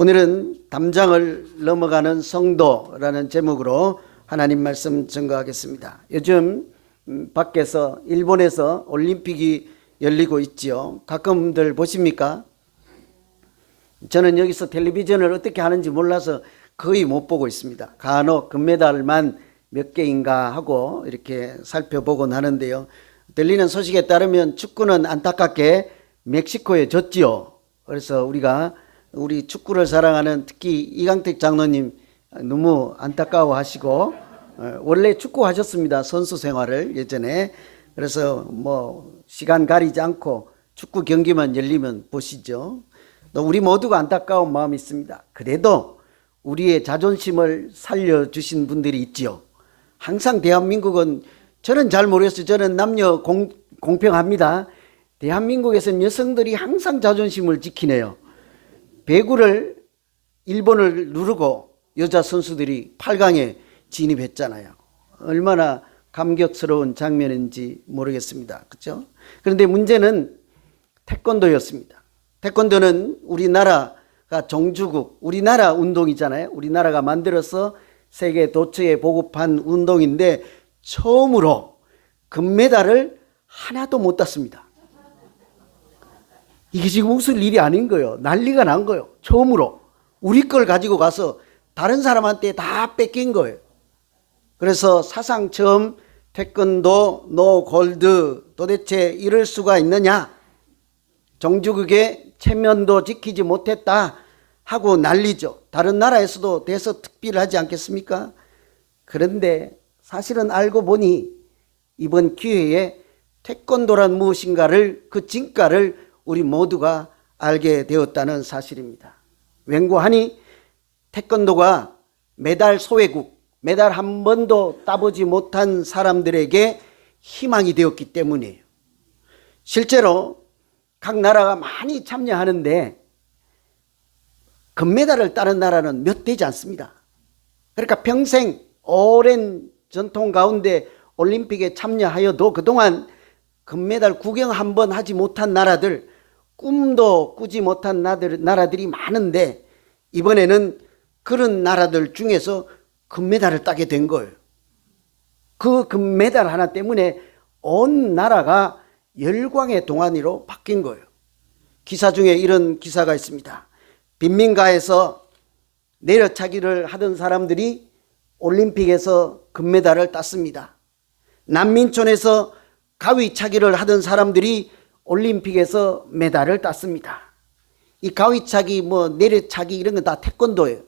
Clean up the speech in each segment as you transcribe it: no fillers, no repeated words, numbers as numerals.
오늘은 담장을 넘어가는 성도라는 제목으로 하나님 말씀 증거하겠습니다. 요즘 밖에서 일본에서 올림픽이 열리고 있지요. 가끔들 보십니까? 저는 여기서 텔레비전을 어떻게 하는지 몰라서 거의 못 보고 있습니다. 간혹 금메달만 몇 개인가 하고 이렇게 살펴보곤 하는데요. 들리는 소식에 따르면 축구는 안타깝게 멕시코에 졌지요. 그래서 우리 축구를 사랑하는 특히 이강택 장로님 너무 안타까워하시고, 원래 축구 하셨습니다. 선수 생활을 예전에. 그래서 시간 가리지 않고 축구 경기만 열리면 보시죠. 또 우리 모두가 안타까운 마음이 있습니다. 그래도 우리의 자존심을 살려주신 분들이 있지요. 항상 대한민국은, 저는 잘 모르겠어요. 저는 남녀 공평합니다. 대한민국에서는 여성들이 항상 자존심을 지키네요. 배구를 일본을 누르고 여자 선수들이 8강에 진입했잖아요. 얼마나 감격스러운 장면인지 모르겠습니다. 그렇죠? 그런데 문제는 태권도였습니다. 태권도는 우리나라가 종주국, 우리나라 운동이잖아요. 우리나라가 만들어서 세계 도처에 보급한 운동인데 처음으로 금메달을 하나도 못 땄습니다. 이게 지금 웃을 일이 아닌 거예요. 난리가 난 거예요. 처음으로 우리 걸 가지고 가서 다른 사람한테 다 뺏긴 거예요. 그래서 사상 처음 태권도 노 골드, 도대체 이럴 수가 있느냐, 종주국의 체면도 지키지 못했다 하고 난리죠. 다른 나라에서도 대서특필하지 않겠습니까? 그런데 사실은 알고 보니 이번 기회에 태권도란 무엇인가를, 그 진가를 우리 모두가 알게 되었다는 사실입니다. 왠고하니 태권도가 메달 소외국, 메달 한 번도 따보지 못한 사람들에게 희망이 되었기 때문이에요. 실제로 각 나라가 많이 참여하는데 금메달을 따는 나라는 몇 되지 않습니다. 그러니까 평생 오랜 전통 가운데 올림픽에 참여하여도 그동안 금메달 구경 한 번 하지 못한 나라들, 꿈도 꾸지 못한 나라들이 많은데 이번에는 그런 나라들 중에서 금메달을 따게 된 거예요. 그 금메달 하나 때문에 온 나라가 열광의 동안으로 바뀐 거예요. 기사 중에 이런 기사가 있습니다. 빈민가에서 내려차기를 하던 사람들이 올림픽에서 금메달을 땄습니다. 난민촌에서 가위차기를 하던 사람들이 올림픽에서 메달을 땄습니다. 이 가위차기, 내려차기 이런 건 다 태권도예요.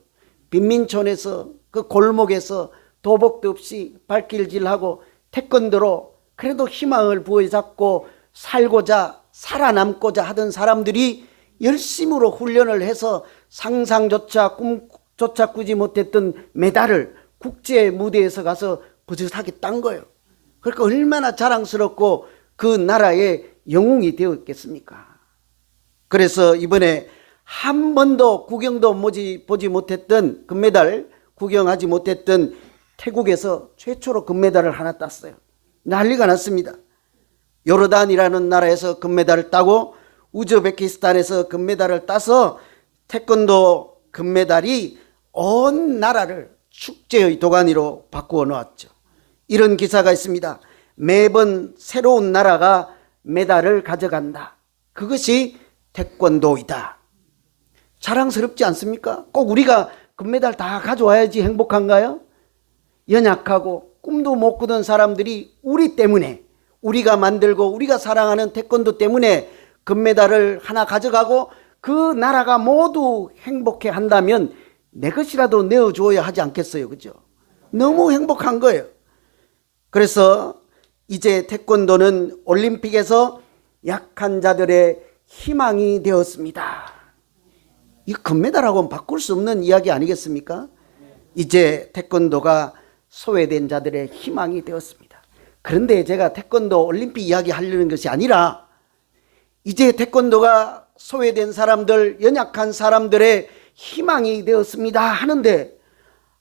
빈민촌에서 그 골목에서 도복도 없이 발길질하고 태권도로 그래도 희망을 부여잡고 살고자, 살아남고자 하던 사람들이 열심으로 훈련을 해서 상상조차 꿈조차 꾸지 못했던 메달을 국제 무대에서 가서 버젓하게 딴 거예요. 그러니까 얼마나 자랑스럽고 그 나라의 영웅이 되었겠습니까? 그래서 이번에 한 번도 구경도 보지 못했던, 금메달 구경하지 못했던 태국에서 최초로 금메달을 하나 땄어요. 난리가 났습니다. 요르단이라는 나라에서 금메달을 따고 우즈베키스탄에서 금메달을 따서 태권도 금메달이 온 나라를 축제의 도가니로 바꾸어 놓았죠. 이런 기사가 있습니다. 매번 새로운 나라가 메달을 가져간다. 그것이 태권도이다. 자랑스럽지 않습니까? 꼭 우리가 금메달 다 가져와야지 행복한가요? 연약하고 꿈도 못 꾸던 사람들이 우리 때문에, 우리가 만들고 우리가 사랑하는 태권도 때문에 금메달을 하나 가져가고 그 나라가 모두 행복해 한다면 내 것이라도 내어줘야 하지 않겠어요? 그죠? 너무 행복한 거예요. 그래서 이제 태권도는 올림픽에서 약한 자들의 희망이 되었습니다. 이 금메달하고는 바꿀 수 없는 이야기 아니겠습니까? 이제 태권도가 소외된 자들의 희망이 되었습니다. 그런데 제가 태권도 올림픽 이야기 하려는 것이 아니라 이제 태권도가 소외된 사람들, 연약한 사람들의 희망이 되었습니다 하는데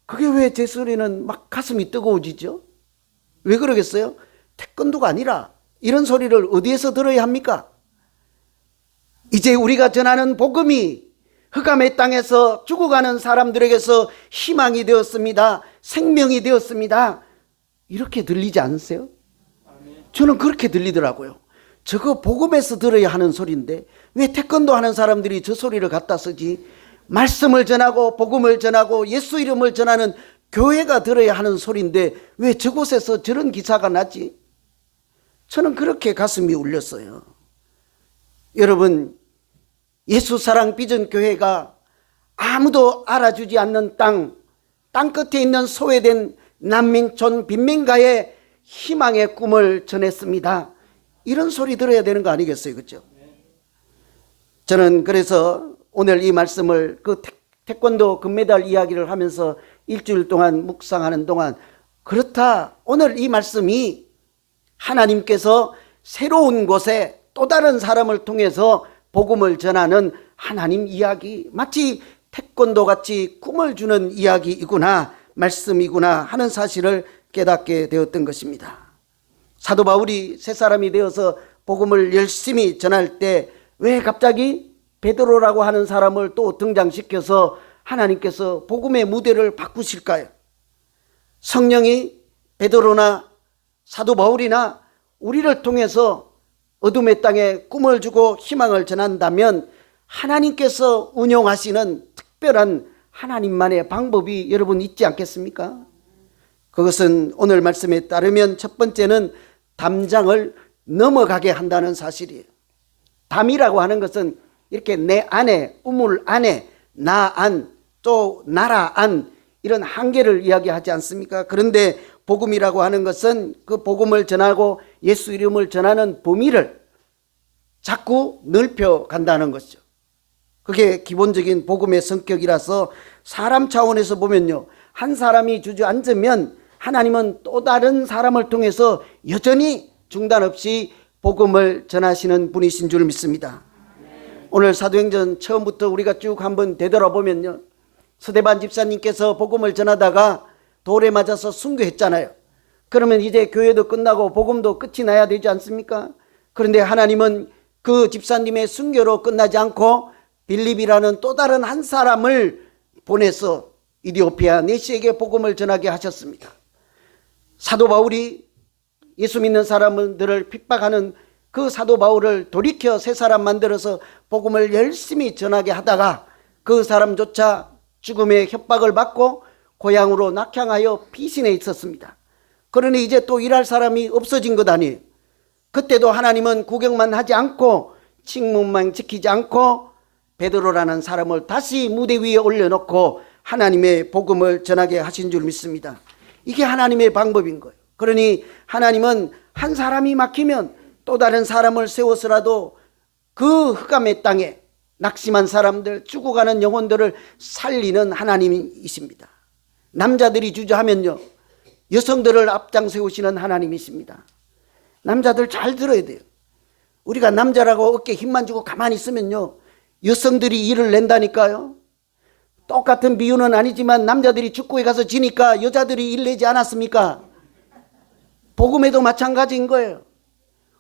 그게 왜 제 소리는 막 가슴이 뜨거워지죠? 왜 그러겠어요? 태권도가 아니라 이런 소리를 어디에서 들어야 합니까? 이제 우리가 전하는 복음이 흑암의 땅에서 죽어가는 사람들에게서 희망이 되었습니다. 생명이 되었습니다. 이렇게 들리지 않으세요? 저는 그렇게 들리더라고요. 저거 복음에서 들어야 하는 소리인데 왜 태권도 하는 사람들이 저 소리를 갖다 쓰지? 말씀을 전하고 복음을 전하고 예수 이름을 전하는 교회가 들어야 하는 소리인데 왜 저곳에서 저런 기사가 나지? 저는 그렇게 가슴이 울렸어요. 여러분, 예수 사랑 비전 교회가 아무도 알아주지 않는 땅 끝에 있는 소외된 난민촌 빈민가에 희망의 꿈을 전했습니다. 이런 소리 들어야 되는 거 아니겠어요? 그렇죠? 저는 그래서 오늘 이 말씀을 그 태권도 금메달 이야기를 하면서 일주일 동안 묵상하는 동안 그렇다, 오늘 이 말씀이 하나님께서 새로운 곳에 또 다른 사람을 통해서 복음을 전하는 하나님 이야기, 마치 태권도 같이 꿈을 주는 이야기이구나, 말씀이구나 하는 사실을 깨닫게 되었던 것입니다. 사도 바울이 새 사람이 되어서 복음을 열심히 전할 때 왜 갑자기 베드로라고 하는 사람을 또 등장시켜서 하나님께서 복음의 무대를 바꾸실까요? 성령이 베드로나 사도 바울이나 우리를 통해서 어둠의 땅에 꿈을 주고 희망을 전한다면 하나님께서 운용하시는 특별한 하나님만의 방법이 여러분 있지 않겠습니까? 그것은 오늘 말씀에 따르면 첫 번째는 담장을 넘어가게 한다는 사실이에요. 담이라고 하는 것은 이렇게 내 안에, 우물 안에, 나 안, 또 나라 안, 이런 한계를 이야기하지 않습니까? 그런데 복음이라고 하는 것은 그 복음을 전하고 예수 이름을 전하는 범위를 자꾸 넓혀 간다는 것이죠. 그게 기본적인 복음의 성격이라서 사람 차원에서 보면요, 한 사람이 주저앉으면 하나님은 또 다른 사람을 통해서 여전히 중단 없이 복음을 전하시는 분이신 줄 믿습니다. 오늘 사도행전 처음부터 우리가 쭉 한번 되돌아보면요, 스데반 집사님께서 복음을 전하다가 돌에 맞아서 순교했잖아요. 그러면 이제 교회도 끝나고 복음도 끝이 나야 되지 않습니까? 그런데 하나님은 그 집사님의 순교로 끝나지 않고 빌립이라는 또 다른 한 사람을 보내서 이디오피아 내시에게 복음을 전하게 하셨습니다. 사도 바울이 예수 믿는 사람들을 핍박하는 그 사도 바울을 돌이켜 새 사람 만들어서 복음을 열심히 전하게 하다가 그 사람조차 죽음의 협박을 받고 고향으로 낙향하여 피신해 있었습니다. 그러니 이제 또 일할 사람이 없어진 것 아니에요. 그때도 하나님은 구경만 하지 않고 칙문만 지키지 않고 베드로라는 사람을 다시 무대 위에 올려놓고 하나님의 복음을 전하게 하신 줄 믿습니다. 이게 하나님의 방법인 거예요. 그러니 하나님은 한 사람이 막히면 또 다른 사람을 세워서라도 그 흑암의 땅에 낙심한 사람들, 죽어가는 영혼들을 살리는 하나님이십니다. 남자들이 주저하면요, 여성들을 앞장 세우시는 하나님이십니다. 남자들 잘 들어야 돼요. 우리가 남자라고 어깨에 힘만 주고 가만히 있으면요, 여성들이 일을 낸다니까요. 똑같은 비유는 아니지만 남자들이 축구에 가서 지니까 여자들이 일 내지 않았습니까? 복음에도 마찬가지인 거예요.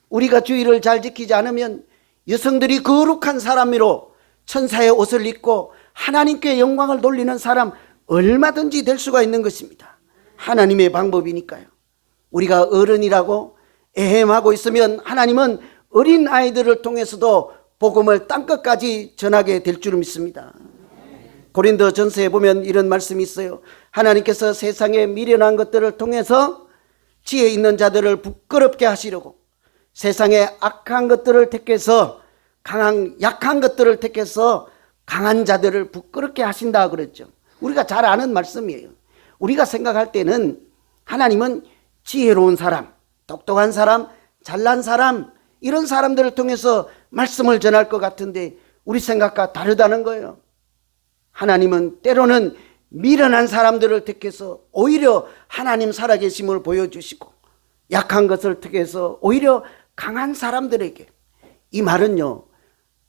우리가 주의를 잘 지키지 않으면 여성들이 거룩한 사람으로 천사의 옷을 입고 하나님께 영광을 돌리는 사람 얼마든지 될 수가 있는 것입니다. 하나님의 방법이니까요. 우리가 어른이라고 애헴하고 있으면 하나님은 어린 아이들을 통해서도 복음을 땅끝까지 전하게 될 줄 믿습니다. 고린도 전서에 보면 이런 말씀이 있어요. 하나님께서 세상에 미련한 것들을 통해서 지혜 있는 자들을 부끄럽게 하시려고 세상에 악한 것들을 택해서 약한 것들을 택해서 강한 자들을 부끄럽게 하신다 그랬죠. 우리가 잘 아는 말씀이에요. 우리가 생각할 때는 하나님은 지혜로운 사람, 똑똑한 사람, 잘난 사람, 이런 사람들을 통해서 말씀을 전할 것 같은데 우리 생각과 다르다는 거예요. 하나님은 때로는 미련한 사람들을 택해서 오히려 하나님 살아계심을 보여주시고 약한 것을 택해서 오히려 강한 사람들에게, 이 말은요,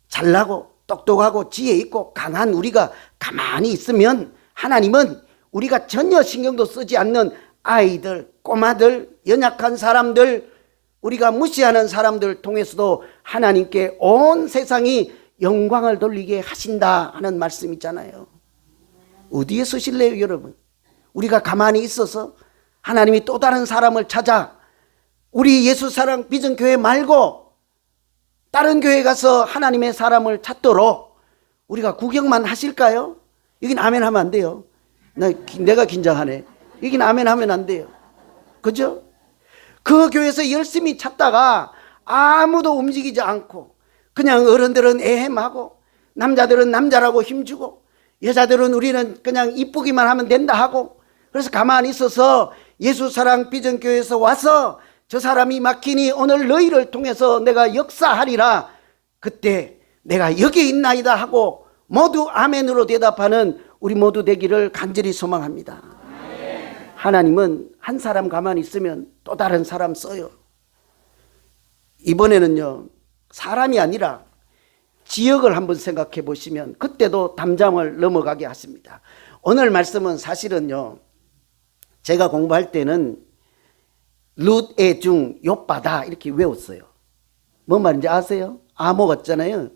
잘나고 똑똑하고 지혜 있고 강한 우리가 가만히 있으면 하나님은 우리가 전혀 신경도 쓰지 않는 아이들, 꼬마들, 연약한 사람들, 우리가 무시하는 사람들 통해서도 하나님께 온 세상이 영광을 돌리게 하신다 하는 말씀 있잖아요. 어디에 쓰실래요, 여러분? 우리가 가만히 있어서 하나님이 또 다른 사람을 찾아 우리 예수사랑 비전교회 말고 다른 교회 가서 하나님의 사람을 찾도록 우리가 구경만 하실까요? 여긴 아멘 하면 안 돼요. 내가 긴장하네. 여긴 아멘 하면 안 돼요. 그죠? 그 교회에서 열심히 찾다가 아무도 움직이지 않고 그냥 어른들은 애헴하고 남자들은 남자라고 힘주고 여자들은 우리는 그냥 이쁘기만 하면 된다 하고 그래서 가만히 있어서 예수사랑 비전교회에서 와서 저 사람이 막히니 오늘 너희를 통해서 내가 역사하리라. 그때 내가 여기 있나이다 하고 모두 아멘으로 대답하는 우리 모두 되기를 간절히 소망합니다. 하나님은 한 사람 가만히 있으면 또 다른 사람 써요. 이번에는요, 사람이 아니라 지역을 한번 생각해 보시면 그때도 담장을 넘어가게 하십니다. 오늘 말씀은 사실은요, 제가 공부할 때는 룻의 중 욥바다 이렇게 외웠어요. 뭔 말인지 아세요? 아모 같잖아요.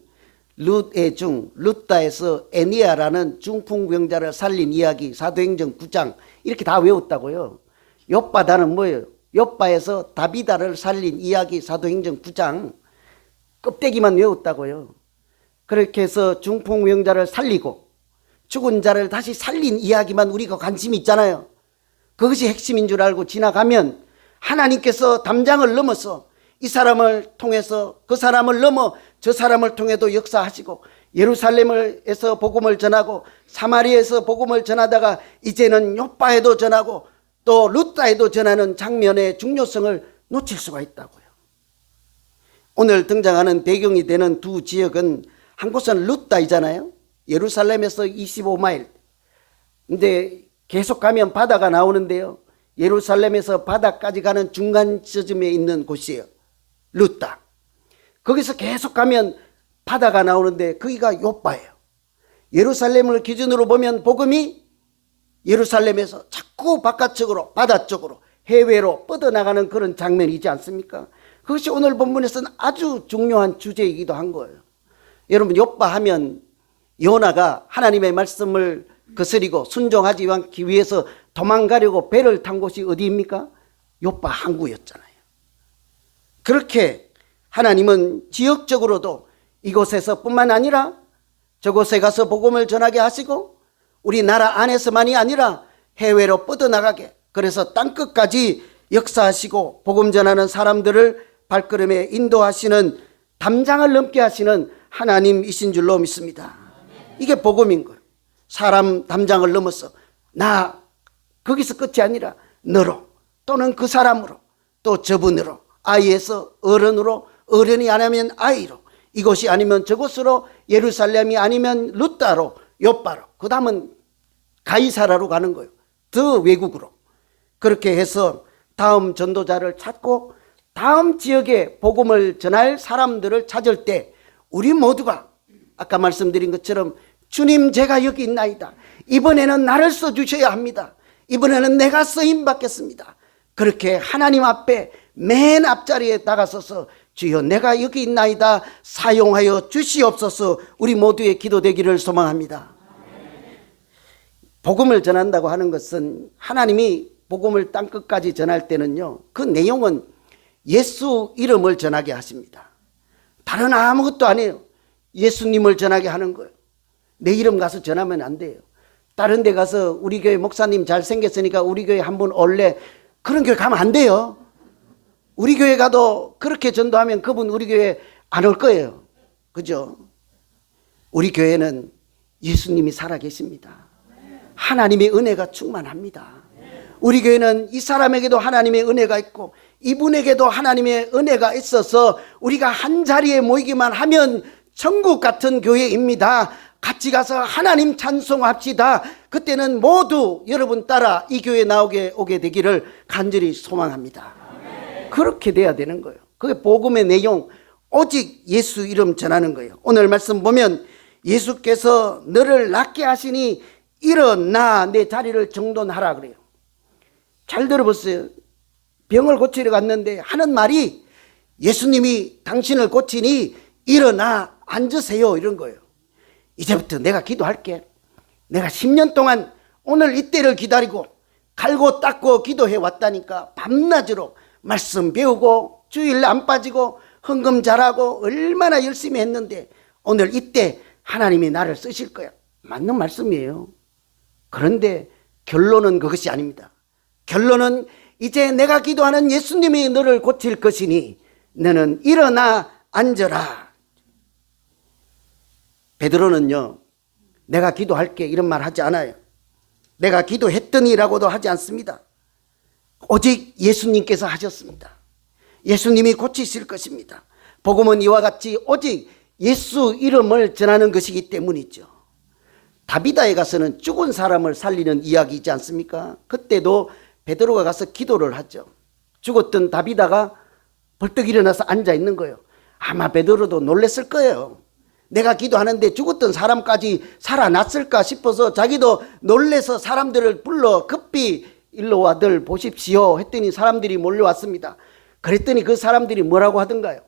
룻의 중, 룻다에서 애니아라는 중풍병자를 살린 이야기 사도행전 9장 이렇게 다 외웠다고요. 욥바다는 뭐예요? 욥바에서 다비다를 살린 이야기 사도행전 9장 껍데기만 외웠다고요. 그렇게 해서 중풍병자를 살리고 죽은 자를 다시 살린 이야기만 우리가 관심이 있잖아요. 그것이 핵심인 줄 알고 지나가면 하나님께서 담장을 넘어서 이 사람을 통해서 그 사람을 넘어 저 사람을 통해도 역사하시고 예루살렘에서 복음을 전하고 사마리아에서 복음을 전하다가 이제는 욥바에도 전하고 또 룻다에도 전하는 장면의 중요성을 놓칠 수가 있다고요. 오늘 등장하는 배경이 되는 두 지역은 한 곳은 룻다이잖아요. 예루살렘에서 25마일. 근데 계속 가면 바다가 나오는데요. 예루살렘에서 바다까지 가는 중간 지점에 있는 곳이에요. 룻다. 거기서 계속 가면 바다가 나오는데 거기가 욥바예요. 예루살렘을 기준으로 보면 복음이 예루살렘에서 자꾸 바깥쪽으로 바다 쪽으로 해외로 뻗어나가는 그런 장면이지 않습니까? 그것이 오늘 본문에서는 아주 중요한 주제이기도 한 거예요. 여러분 욥바 하면 요나가 하나님의 말씀을 거스리고 순종하지 않기 위해서 도망가려고 배를 탄 곳이 어디입니까? 욥바 항구였잖아요. 그렇게 하나님은 지역적으로도 이곳에서 뿐만 아니라 저곳에 가서 복음을 전하게 하시고 우리나라 안에서만이 아니라 해외로 뻗어나가게 그래서 땅끝까지 역사하시고 복음 전하는 사람들을 발걸음에 인도하시는 담장을 넘게 하시는 하나님이신 줄로 믿습니다. 이게 복음인 거예요. 사람 담장을 넘어서 나 거기서 끝이 아니라 너로 또는 그 사람으로 또 저분으로 아이에서 어른으로 어른이 아니면 아이로 이곳이 아니면 저곳으로 예루살렘이 아니면 룻다로 욥바로 그 다음은 가이사라로 가는 거예요. 더 외국으로 그렇게 해서 다음 전도자를 찾고 다음 지역에 복음을 전할 사람들을 찾을 때 우리 모두가 아까 말씀드린 것처럼 주님 제가 여기 있나이다. 이번에는 나를 써주셔야 합니다. 이번에는 내가 쓰임 받겠습니다. 그렇게 하나님 앞에 맨 앞자리에 나가서서 주여 내가 여기 있나이다 사용하여 주시옵소서 우리 모두의 기도 되기를 소망합니다. 복음을 전한다고 하는 것은 하나님이 복음을 땅끝까지 전할 때는요 그 내용은 예수 이름을 전하게 하십니다. 다른 아무것도 아니에요. 예수님을 전하게 하는 거예요. 내 이름 가서 전하면 안 돼요. 다른 데 가서 우리 교회 목사님 잘생겼으니까 우리 교회 한번 올래 그런 교회 가면 안 돼요. 우리 교회 가도 그렇게 전도하면 그분 우리 교회 안 올 거예요. 그죠? 우리 교회는 예수님이 살아계십니다. 하나님의 은혜가 충만합니다. 우리 교회는 이 사람에게도 하나님의 은혜가 있고 이분에게도 하나님의 은혜가 있어서 우리가 한 자리에 모이기만 하면 천국 같은 교회입니다. 같이 가서 하나님 찬송합시다. 그때는 모두 여러분 따라 이 교회에 오게 되기를 간절히 소망합니다. 그렇게 돼야 되는 거예요. 그게 복음의 내용 오직 예수 이름 전하는 거예요. 오늘 말씀 보면 예수께서 너를 낫게 하시니 일어나 내 자리를 정돈하라 그래요. 잘 들어보세요. 병을 고치러 갔는데 하는 말이 예수님이 당신을 고치니 일어나 앉으세요 이런 거예요. 이제부터 내가 기도할게. 내가 10년 동안 오늘 이때를 기다리고 갈고 닦고 기도해 왔다니까 밤낮으로 말씀 배우고 주일 안 빠지고 헌금 잘하고 얼마나 열심히 했는데 오늘 이때 하나님이 나를 쓰실 거야. 맞는 말씀이에요. 그런데 결론은 그것이 아닙니다. 결론은 이제 내가 기도하는 예수님이 너를 고칠 것이니 너는 일어나 앉아라. 베드로는요, 내가 기도할게 이런 말 하지 않아요. 내가 기도했더니라고도 하지 않습니다. 오직 예수님께서 하셨습니다. 예수님이 고치실 것입니다. 복음은 이와 같이 오직 예수 이름을 전하는 것이기 때문이죠. 다비다에 가서는 죽은 사람을 살리는 이야기이지 않습니까? 그때도 베드로가 가서 기도를 하죠. 죽었던 다비다가 벌떡 일어나서 앉아 있는 거예요. 아마 베드로도 놀랬을 거예요. 내가 기도하는데 죽었던 사람까지 살아났을까 싶어서 자기도 놀래서 사람들을 불러 급히 일로 와들 보십시오 했더니 사람들이 몰려왔습니다. 그랬더니 그 사람들이 뭐라고 하던가요?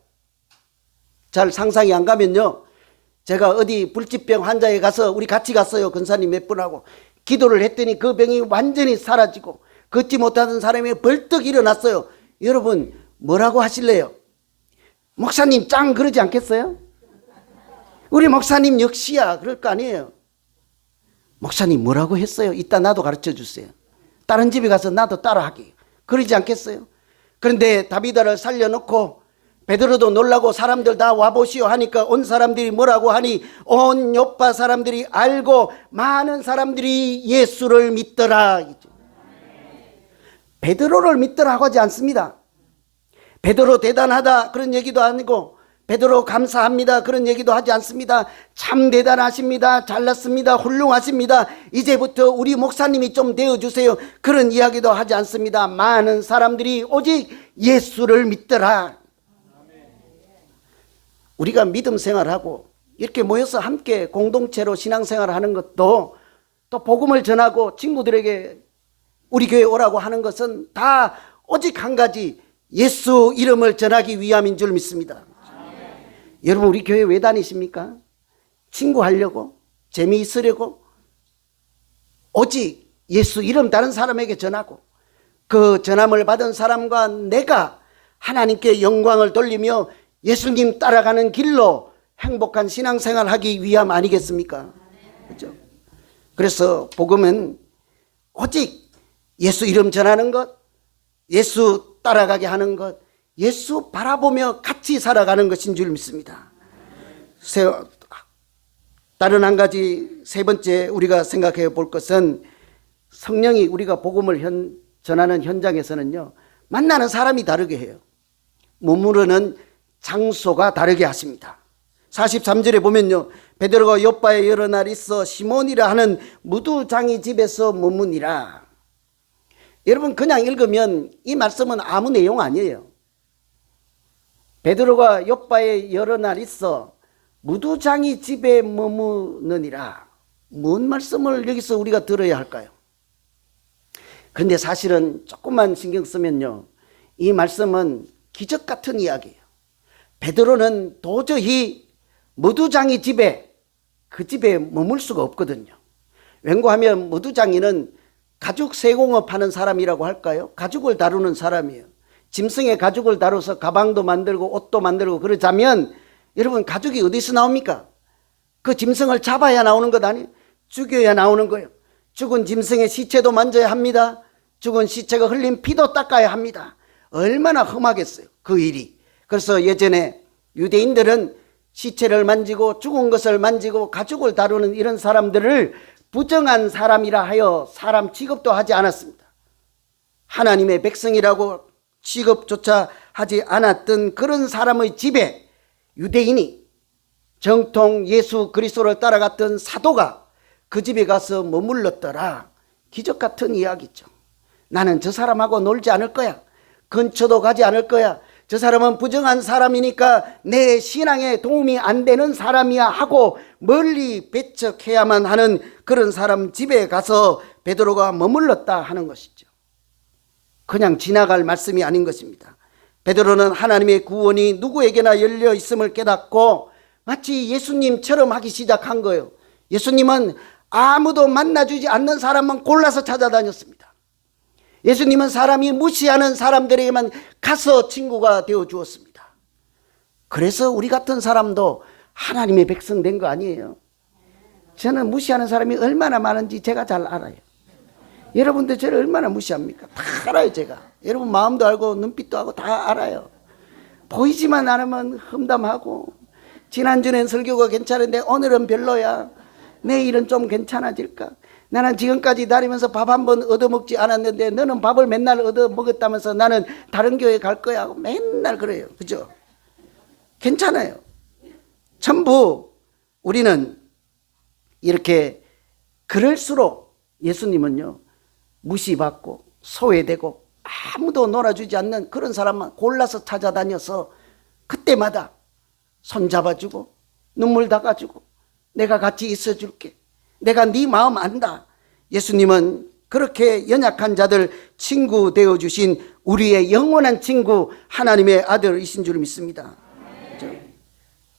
잘 상상이 안 가면요, 제가 어디 불치병 환자에 가서 우리 같이 갔어요. 근사님 몇 분하고 기도를 했더니 그 병이 완전히 사라지고 걷지 못하던 사람이 벌떡 일어났어요. 여러분 뭐라고 하실래요? 목사님 짱 그러지 않겠어요? 우리 목사님 역시야 그럴 거 아니에요. 목사님 뭐라고 했어요? 이따 나도 가르쳐 주세요. 다른 집에 가서 나도 따라하게. 그러지 않겠어요? 그런데 다비다를 살려놓고 베드로도 놀라고 사람들 다 와보시오 하니까 온 사람들이 뭐라고 하니 온 요파 사람들이 알고 많은 사람들이 예수를 믿더라. 베드로를 믿더라고 하지 않습니다. 베드로 대단하다 그런 얘기도 아니고 베드로 감사합니다 그런 얘기도 하지 않습니다. 참 대단하십니다. 잘났습니다. 훌륭하십니다. 이제부터 우리 목사님이 좀 되어주세요 그런 이야기도 하지 않습니다. 많은 사람들이 오직 예수를 믿더라. 우리가 믿음 생활하고 이렇게 모여서 함께 공동체로 신앙생활하는 것도 또 복음을 전하고 친구들에게 우리 교회 오라고 하는 것은 다 오직 한 가지 예수 이름을 전하기 위함인 줄 믿습니다. 여러분 우리 교회 왜 다니십니까? 친구하려고? 재미있으려고? 오직 예수 이름 다른 사람에게 전하고 그 전함을 받은 사람과 내가 하나님께 영광을 돌리며 예수님 따라가는 길로 행복한 신앙생활 하기 위함 아니겠습니까? 그렇죠? 그래서 복음은 오직 예수 이름 전하는 것, 예수 따라가게 하는 것, 예수 바라보며 같이 살아가는 것인 줄 믿습니다. 다른 한 가지 세 번째 우리가 생각해 볼 것은 성령이 우리가 복음을 전하는 현장에서는요, 만나는 사람이 다르게 해요. 머무르는 장소가 다르게 하십니다. 43절에 보면요, 베드로가 요빠에 여러 날 있어 시몬이라 하는 무두장이 집에서 머무니라. 여러분 그냥 읽으면 이 말씀은 아무 내용 아니에요. 베드로가 요빠에 여러 날 있어 무두장이 집에 머무느니라. 뭔 말씀을 여기서 우리가 들어야 할까요? 그런데 사실은 조금만 신경 쓰면요, 이 말씀은 기적 같은 이야기예요. 베드로는 도저히 무두장이 집에 그 집에 머물 수가 없거든요. 왠고하면 무두장이는 가죽 세공업 하는 사람이라고 할까요? 가죽을 다루는 사람이에요. 짐승의 가죽을 다뤄서 가방도 만들고 옷도 만들고 그러자면 여러분 가죽이 어디서 나옵니까? 그 짐승을 잡아야 나오는 것 아니에요? 죽여야 나오는 거예요. 죽은 짐승의 시체도 만져야 합니다. 죽은 시체가 흘린 피도 닦아야 합니다. 얼마나 험하겠어요 그 일이. 그래서 예전에 유대인들은 시체를 만지고 죽은 것을 만지고 가죽을 다루는 이런 사람들을 부정한 사람이라 하여 사람 취급도 하지 않았습니다. 하나님의 백성이라고 취급조차 하지 않았던 그런 사람의 집에 유대인이 정통 예수 그리스도를 따라갔던 사도가 그 집에 가서 머물렀더라. 기적 같은 이야기죠. 나는 저 사람하고 놀지 않을 거야. 근처도 가지 않을 거야. 저 사람은 부정한 사람이니까 내 신앙에 도움이 안 되는 사람이야 하고 멀리 배척해야만 하는 그런 사람 집에 가서 베드로가 머물렀다 하는 것이죠. 그냥 지나갈 말씀이 아닌 것입니다. 베드로는 하나님의 구원이 누구에게나 열려 있음을 깨닫고 마치 예수님처럼 하기 시작한 거예요. 예수님은 아무도 만나주지 않는 사람만 골라서 찾아다녔습니다. 예수님은 사람이 무시하는 사람들에게만 가서 친구가 되어 주었습니다. 그래서 우리 같은 사람도 하나님의 백성 된 거 아니에요. 저는 무시하는 사람이 얼마나 많은지 제가 잘 알아요. 여러분들 저를 얼마나 무시합니까? 다 알아요. 제가 여러분 마음도 알고 눈빛도 하고 다 알아요. 보이지만 않으면 험담하고, 지난주엔 설교가 괜찮은데 오늘은 별로야, 내일은 좀 괜찮아질까, 나는 지금까지 다니면서 밥 한 번 얻어먹지 않았는데 너는 밥을 맨날 얻어먹었다면서 나는 다른 교회 갈 거야 하고 맨날 그래요. 그죠? 괜찮아요. 전부 우리는 이렇게 그럴수록 예수님은요, 무시받고 소외되고 아무도 놀아주지 않는 그런 사람만 골라서 찾아다녀서 그때마다 손잡아주고 눈물 닦아주고 내가 같이 있어줄게, 내가 네 마음 안다. 예수님은 그렇게 연약한 자들 친구 되어주신 우리의 영원한 친구 하나님의 아들이신 줄 믿습니다.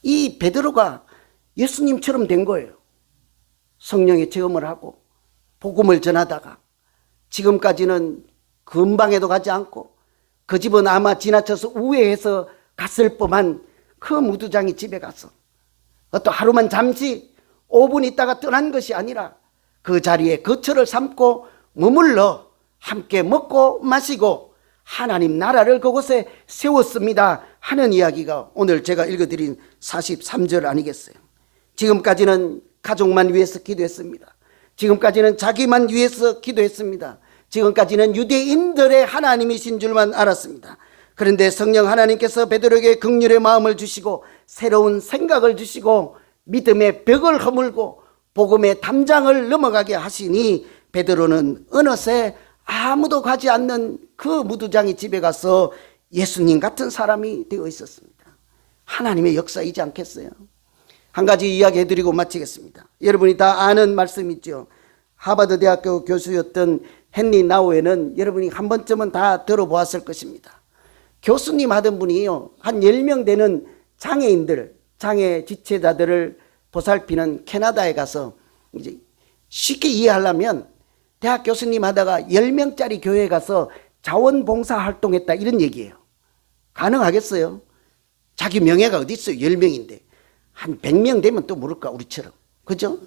이 베드로가 예수님처럼 된 거예요. 성령의 체험을 하고 복음을 전하다가 지금까지는 근방에도 가지 않고 그 집은 아마 지나쳐서 우회해서 갔을 법한 그 무두장이 집에 가서 또 하루만 잠시 5분 있다가 떠난 것이 아니라 그 자리에 거처를 삼고 머물러 함께 먹고 마시고 하나님 나라를 그곳에 세웠습니다 하는 이야기가 오늘 제가 읽어드린 43절 아니겠어요? 지금까지는 가족만 위해서 기도했습니다. 지금까지는 자기만 위해서 기도했습니다. 지금까지는 유대인들의 하나님이신 줄만 알았습니다. 그런데 성령 하나님께서 베드로에게 긍휼의 마음을 주시고 새로운 생각을 주시고 믿음의 벽을 허물고 복음의 담장을 넘어가게 하시니 베드로는 어느새 아무도 가지 않는 그 무두장이 집에 가서 예수님 같은 사람이 되어 있었습니다. 하나님의 역사이지 않겠어요? 한 가지 이야기 해드리고 마치겠습니다. 여러분이 다 아는 말씀이죠. 하버드 대학교 교수였던 헨리 나우에는 여러분이 한 번쯤은 다 들어보았을 것입니다. 교수님 하던 분이요, 한 10명 되는 장애인들, 장애 지체자들을 보살피는 캐나다에 가서 이제 쉽게 이해하려면 대학 교수님 하다가 10명짜리 교회에 가서 자원봉사 활동했다 이런 얘기예요. 가능하겠어요? 자기 명예가 어디 있어요? 10명인데 한 100명 되면 또 모를까 우리처럼. 그죠?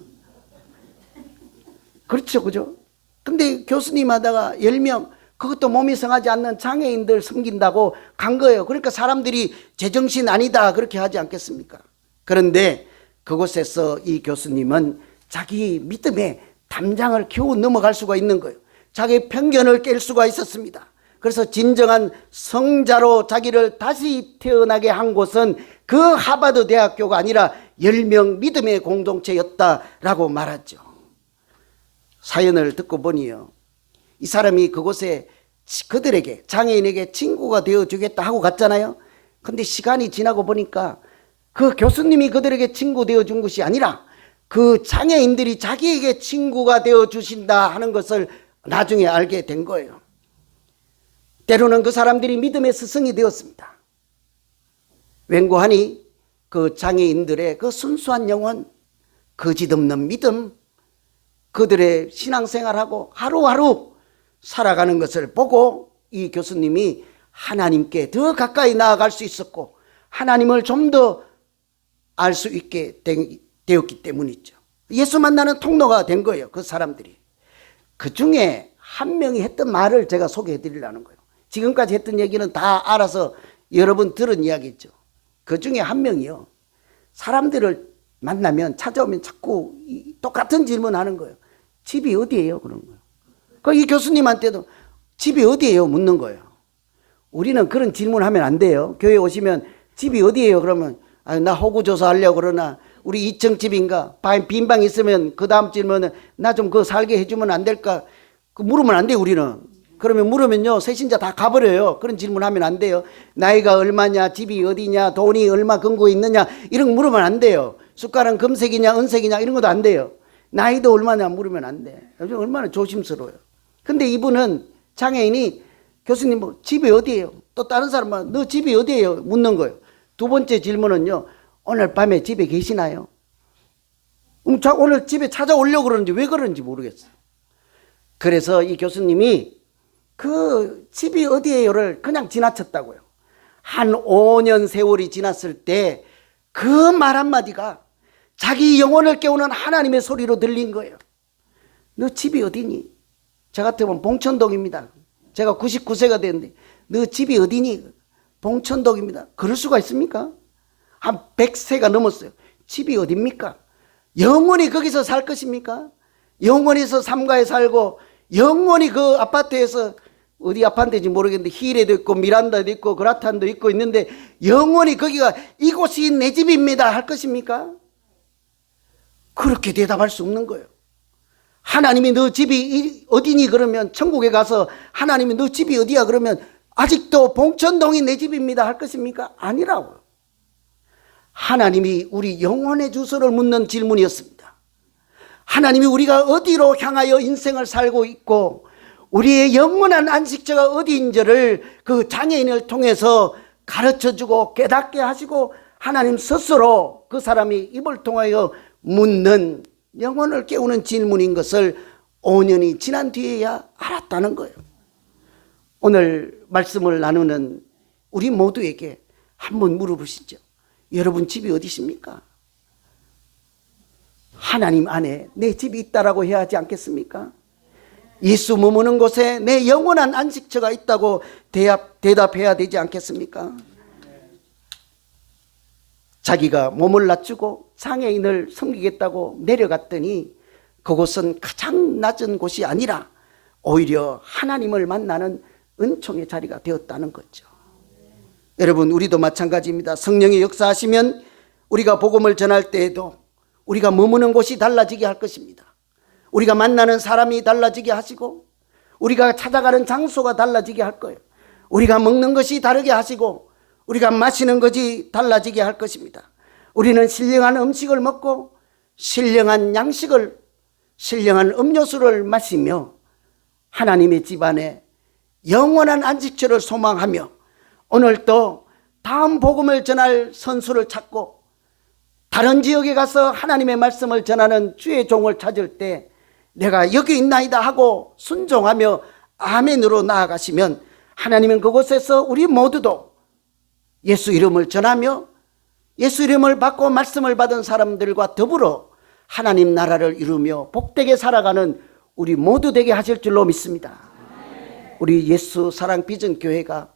그렇죠. 그죠? 근데 교수님 하다가 10명, 그것도 몸이 성하지 않는 장애인들 섬긴다고 간 거예요. 그러니까 사람들이 제정신 아니다 그렇게 하지 않겠습니까? 그런데 그곳에서 이 교수님은 자기 믿음의 담장을 겨우 넘어갈 수가 있는 거예요. 자기 편견을 깰 수가 있었습니다. 그래서 진정한 성자로 자기를 다시 태어나게 한 곳은 그 하버드 대학교가 아니라 10명 믿음의 공동체였다라고 말하죠. 사연을 듣고 보니요, 이 사람이 그곳에 그들에게, 장애인에게 친구가 되어주겠다 하고 갔잖아요. 근데 시간이 지나고 보니까 그 교수님이 그들에게 친구 되어준 것이 아니라 그 장애인들이 자기에게 친구가 되어주신다 하는 것을 나중에 알게 된 거예요. 때로는 그 사람들이 믿음의 스승이 되었습니다. 웬고하니 그 장애인들의 그 순수한 영혼, 거짓없는 믿음, 그들의 신앙생활하고 하루하루 살아가는 것을 보고 이 교수님이 하나님께 더 가까이 나아갈 수 있었고 하나님을 좀 더 알 수 있게 되었기 때문이죠. 예수 만나는 통로가 된 거예요. 그 사람들이. 그 중에 한 명이 했던 말을 제가 소개해 드리려는 거예요. 지금까지 했던 얘기는 다 알아서 여러분 들은 이야기죠. 그 중에 한 명이요, 사람들을 만나면 찾아오면 자꾸 똑같은 질문하는 거예요. 집이 어디예요? 그런 거예요. 이 교수님한테도 집이 어디예요? 묻는 거예요. 우리는 그런 질문하면 안 돼요. 교회 오시면 집이 어디예요? 그러면 나 호구조사 하려고 그러나 우리 2층 집인가? 빈 방 있으면 그 다음 질문은 나 좀 그거 살게 해주면 안 될까? 물으면 안 돼요. 우리는. 그러면 물으면요 새신자 다 가버려요. 그런 질문하면 안 돼요. 나이가 얼마냐, 집이 어디냐, 돈이 얼마 근거에 있느냐 이런 거 물으면 안 돼요. 숟가락 금색이냐 은색이냐 이런 것도 안 돼요. 나이도 얼마냐 물으면 안 돼. 얼마나 조심스러워요. 근데 이분은 장애인이 교수님 뭐 집이 어디예요? 또 다른 사람은 너 집이 어디예요? 묻는 거예요. 두 번째 질문은요, 오늘 밤에 집에 계시나요? 오늘 집에 찾아오려고 그러는지 왜 그러는지 모르겠어요. 그래서 이 교수님이 그 집이 어디에요를 그냥 지나쳤다고요. 한 5년 세월이 지났을 때 그 말 한마디가 자기 영혼을 깨우는 하나님의 소리로 들린 거예요. 너 집이 어디니? 저 같으면 봉천동입니다. 제가 99세가 됐는데 너 집이 어디니? 봉천동입니다. 그럴 수가 있습니까? 한 100세가 넘었어요. 집이 어딥니까? 영원히 거기서 살 것입니까? 영원히서 삼가에 살고 영원히 그 아파트에서 어디 아파트인지 모르겠는데 힐에도 있고 미란다도 있고 그라탄도 있고 있는데 영원히 거기가 이곳이 내 집입니다 할 것입니까? 그렇게 대답할 수 없는 거예요. 하나님이 너 집이 어디니 그러면 천국에 가서 하나님이 너 집이 어디야 그러면 아직도 봉천동이 내 집입니다 할 것입니까? 아니라고요. 하나님이 우리 영혼의 주소를 묻는 질문이었습니다. 하나님이 우리가 어디로 향하여 인생을 살고 있고 우리의 영원한 안식처가 어디인지를 그 장애인을 통해서 가르쳐주고 깨닫게 하시고 하나님 스스로 그 사람이 입을 통하여 묻는 영혼을 깨우는 질문인 것을 5년이 지난 뒤에야 알았다는 거예요. 오늘 말씀을 나누는 우리 모두에게 한번 물어보시죠. 여러분 집이 어디십니까? 하나님 안에 내 집이 있다라고 해야 하지 않겠습니까? 예수 머무는 곳에 내 영원한 안식처가 있다고 대답해야 되지 않겠습니까? 자기가 몸을 낮추고 장애인을 섬기겠다고 내려갔더니 그곳은 가장 낮은 곳이 아니라 오히려 하나님을 만나는 은총의 자리가 되었다는 거죠. 여러분 우리도 마찬가지입니다. 성령이 역사하시면 우리가 복음을 전할 때에도 우리가 머무는 곳이 달라지게 할 것입니다. 우리가 만나는 사람이 달라지게 하시고 우리가 찾아가는 장소가 달라지게 할 거예요. 우리가 먹는 것이 다르게 하시고 우리가 마시는 것이 달라지게 할 것입니다. 우리는 신령한 음식을 먹고 신령한 양식을 신령한 음료수를 마시며 하나님의 집 안에 영원한 안식처를 소망하며 오늘도 다음 복음을 전할 선수를 찾고 다른 지역에 가서 하나님의 말씀을 전하는 주의 종을 찾을 때 내가 여기 있나이다 하고 순종하며 아멘으로 나아가시면 하나님은 그곳에서 우리 모두도 예수 이름을 전하며 예수 이름을 받고 말씀을 받은 사람들과 더불어 하나님 나라를 이루며 복되게 살아가는 우리 모두 되게 하실 줄로 믿습니다. 우리 예수 사랑 비전 교회가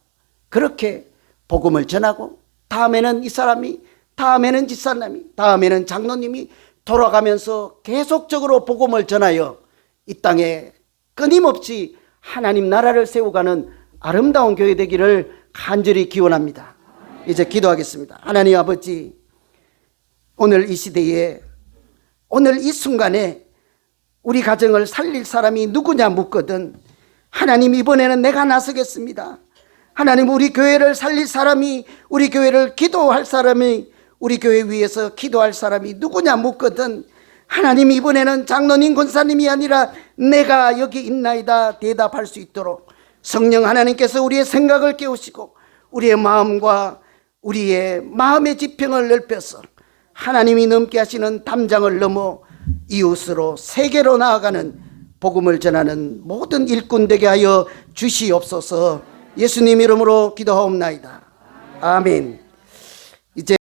그렇게 복음을 전하고 다음에는 이 사람이 다음에는 집사람이 다음에는 장로님이 돌아가면서 계속적으로 복음을 전하여 이 땅에 끊임없이 하나님 나라를 세워가는 아름다운 교회 되기를 간절히 기원합니다. 이제 기도하겠습니다. 하나님 아버지, 오늘 이 시대에 오늘 이 순간에 우리 가정을 살릴 사람이 누구냐 묻거든 하나님 이번에는 내가 나서겠습니다. 하나님 우리 교회를 살릴 사람이 우리 교회를 기도할 사람이 우리 교회 위해서 기도할 사람이 누구냐 묻거든 하나님 이번에는 장로님 권사님이 아니라 내가 여기 있나이다 대답할 수 있도록 성령 하나님께서 우리의 생각을 깨우시고 우리의 마음과 우리의 마음의 지평을 넓혀서 하나님이 넘게 하시는 담장을 넘어 이웃으로 세계로 나아가는 복음을 전하는 모든 일꾼 되게 하여 주시옵소서. 예수님 이름으로 기도하옵나이다. 아멘.